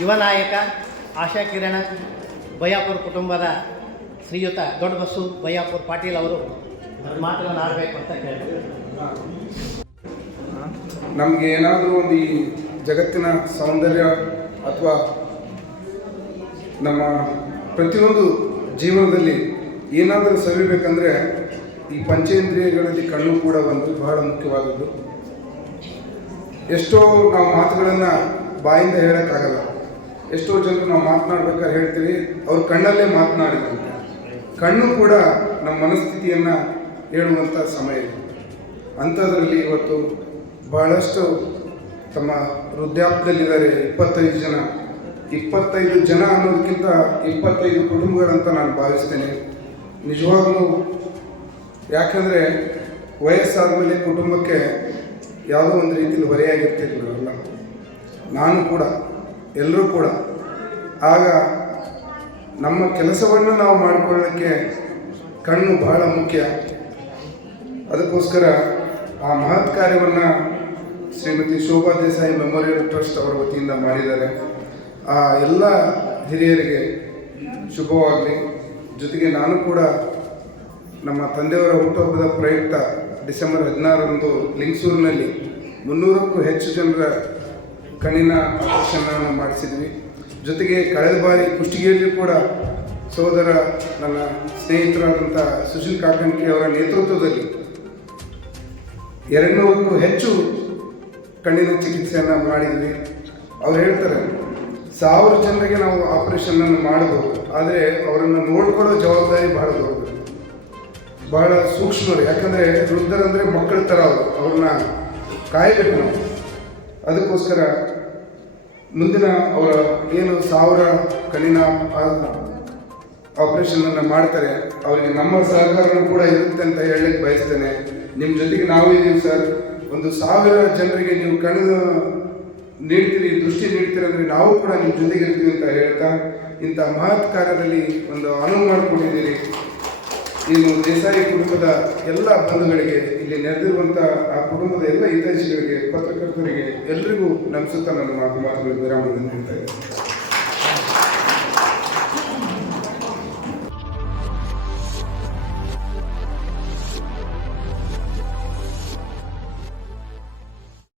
ಯುವ ನಾಯಕ ಆಶಾ ಕಿರಣ ಬಯ್ಯಾಪುರ ಕುಟುಂಬದ ಶ್ರೀಯುತ ದೊಡ್ಡ ಬಸ್ಸು ಬಯ್ಯಾಪುರ ಪಾಟೀಲ್ ಅವರು ಮಾತುಗಳನ್ನು ಆಡಬೇಕು ಅಂತ ಕೇಳಿದ್ರು. ನಮಗೆ ಏನಾದರೂ ಒಂದು ಈ ಜಗತ್ತಿನ ಸೌಂದರ್ಯ ಅಥವಾ ನಮ್ಮ ಪ್ರತಿಯೊಂದು ಜೀವನದಲ್ಲಿ ಏನಾದರೂ ಸವಿಬೇಕಂದ್ರೆ ಈ ಪಂಚೇಂದ್ರಿಯಗಳಲ್ಲಿ ಕಣ್ಣು ಕೂಡ ಒಂದು ಬಹಳ ಮುಖ್ಯವಾದದ್ದು. ಎಷ್ಟೋ ನಾವು ಮಾತುಗಳನ್ನು ಬಾಯಿಂದ ಹೇಳೋಕ್ಕಾಗಲ್ಲ. ಎಷ್ಟೋ ಜನರು ನಾವು ಮಾತನಾಡ್ಬೇಕಾದ್ರೆ ಹೇಳ್ತೀವಿ ಅವ್ರ ಕಣ್ಣಲ್ಲೇ ಮಾತನಾಡಿದಂತೆ. ಕಣ್ಣು ಕೂಡ ನಮ್ಮ ಮನಸ್ಥಿತಿಯನ್ನು ಹೇಳುವಂಥ ಸಮಯ ಇದೆ. ಅಂಥದ್ರಲ್ಲಿ ಇವತ್ತು ಬಹಳಷ್ಟು ತಮ್ಮ ವೃದ್ಧಾಪ್ಯದಲ್ಲಿದ್ದಾರೆ. 25 ಜನ ಅನ್ನೋದಕ್ಕಿಂತ 25 ಕುಟುಂಬಗಳಂತ ನಾನು ಭಾವಿಸ್ತೇನೆ ನಿಜವಾಗಲೂ. ಯಾಕಂದರೆ ವಯಸ್ಸಾದ ಮೇಲೆ ಕುಟುಂಬಕ್ಕೆ ಯಾವುದೋ ಒಂದು ರೀತಿಯಲ್ಲಿ ಹೊರೆಯಾಗಿರ್ತಿರಲಿಲ್ಲ. ನಾನು ಕೂಡ ಎಲ್ಲರೂ ಕೂಡ ಆಗ ನಮ್ಮ ಕೆಲಸವನ್ನು ನಾವು ಮಾಡಿಕೊಳ್ಳೋಕ್ಕೆ ಕಣ್ಣು ಬಹಳ ಮುಖ್ಯ. ಅದಕ್ಕೋಸ್ಕರ ಆ ಮಹತ್ ಕಾರ್ಯವನ್ನು ಶ್ರೀಮತಿ ಶೋಭಾ ದೇಸಾಯಿ ಮೆಮೋರಿಯಲ್ ಟ್ರಸ್ಟ್ ಅವರ ವತಿಯಿಂದ ಮಾಡಿದ್ದಾರೆ. ಆ ಎಲ್ಲ ಹಿರಿಯರಿಗೆ ಶುಭವಾಗಲಿ. ಜೊತೆಗೆ ನಾನು ಕೂಡ ನಮ್ಮ ತಂದೆಯವರ ಹುಟ್ಟುಹಬ್ಬದ ಪ್ರಯುಕ್ತ ಡಿಸೆಂಬರ್ 16ರಂದು ಲಿಂಗಸೂರಿನಲ್ಲಿ 300ಕ್ಕೂ ಹೆಚ್ಚು ಜನರ ಕಣ್ಣಿನ ಆಪರೇಷನನ್ನು ಮಾಡಿಸಿದ್ವಿ. ಜೊತೆಗೆ ಕಳೆದ ಬಾರಿ ಕುಷ್ಟಗಿಯಲ್ಲಿ ಕೂಡ ಸೋದರ ನನ್ನ ಸ್ನೇಹಿತರಾದಂಥ ಸುಶೀಲ್ ಕಾಕಂಕಿ ಅವರ ನೇತೃತ್ವದಲ್ಲಿ 200ಕ್ಕೂ ಹೆಚ್ಚು ಕಣ್ಣಿನ ಚಿಕಿತ್ಸೆಯನ್ನು ಮಾಡಿದ್ವಿ. ಅವ್ರು ಹೇಳ್ತಾರೆ 1000 ಜನರಿಗೆ ನಾವು ಆಪರೇಷನನ್ನು ಮಾಡಬಹುದು, ಆದರೆ ಅವರನ್ನು ನೋಡ್ಕೊಳ್ಳೋ ಜವಾಬ್ದಾರಿ ಬಹಳ ದೊಡ್ಡದು, ಬಹಳ ಸೂಕ್ಷ್ಮರು. ಯಾಕಂದರೆ ವೃದ್ಧರಂದರೆ ಮಕ್ಕಳ ಥರ ಅವ್ರನ್ನ ಕಾಯಬೇಕು ನಾವು. ಅದಕ್ಕೋಸ್ಕರ ಮುಂದಿನ ಅವರ ಏನು 1000 ಕಣ್ಣಿನ ಆಪರೇಷನನ್ನು ಮಾಡ್ತಾರೆ ಅವರಿಗೆ ನಮ್ಮ ಸಹಕಾರನೂ ಕೂಡ ಇರುತ್ತೆ ಅಂತ ಹೇಳಲಿಕ್ಕೆ ಬಯಸ್ತೇನೆ. ನಿಮ್ಮ ಜೊತೆಗೆ ನಾವು ಇದ್ದೀವಿ ಸರ್. ಒಂದು 1000 ಜನರಿಗೆ ನೀವು ಕಣ್ಣು ನೀಡ್ತೀರಿ, ದೃಷ್ಟಿ ನೀಡ್ತೀರಿ ಅಂದರೆ ನಾವು ಕೂಡ ನಿಮ್ಮ ಜೊತೆಗೆ ಇರ್ತೀವಿ ಅಂತ ಹೇಳ್ತಾ ಇಂಥ ಮಹತ್ ಕಾರ್ಯದಲ್ಲಿ ಒಂದು ಅನುವು ಮಾಡಿಕೊಂಡಿದ್ದೀರಿ. ಇನ್ನು ದೇಸಾಯಿ ಕುಟುಂಬದ ಎಲ್ಲ ಬಂಧುಗಳಿಗೆ, ಇಲ್ಲಿ ನೆರೆದಿರುವಂಥ ಆ ಕುಟುಂಬದ ಎಲ್ಲ ಹಿತೈಷಿಗಳಿಗೆ, ಪತ್ರಕರ್ತರಿಗೆ ಎಲ್ಲರಿಗೂ ನಮ್ಮ ಸುತ್ತ ನನ್ನ ಮಾತುಗಳಿಗೆ ವಿರಾಮವನ್ನು ನೀಡ್ತಾ ಇದ್ದೇನೆ.